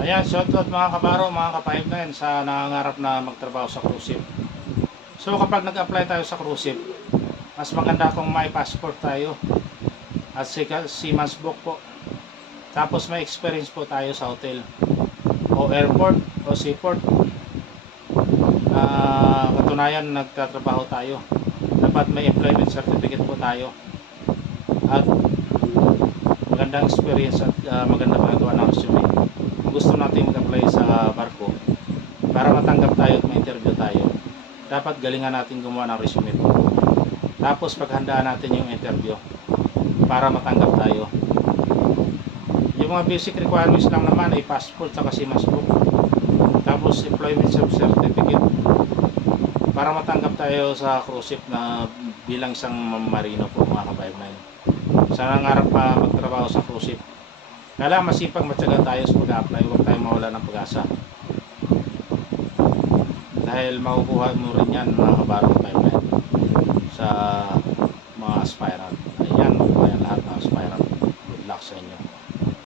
Ayan, shoutout mga kabaro, mga ka-5 sa nangangarap na magtrabaho sa cruise ship. So kapag nag-apply tayo sa cruise ship, mas maganda kung may passport tayo at si seaman's book po. Tapos may experience po tayo sa hotel o airport o seaport. Ah, katunayan nagtatrabaho tayo. Dapat may employment certificate po tayo. At magandang experience at ah, maganda magawa ng resume. Natin mag-apply sa barko para matanggap tayo at ma-interview tayo, dapat galingan natin gumawa ng resume po. Tapos paghandaan natin yung interview para matanggap tayo. Yung mga basic requirements lang naman ay passport sa seaman's book. Tapos employment certificate para matanggap tayo sa cruise ship na bilang isang marino po mga kabayan. Sa nangarap pa magtrabaho sa cruise ship. Kailangan masipag matyaga tayo sa pag-apply, huwag tayong mawala ng pag-asa. Dahil makukuha mo rin yan mga kabarang kabayan sa mga aspirant. Ayan, makukuha lahat ng aspirant. Good luck sa inyo.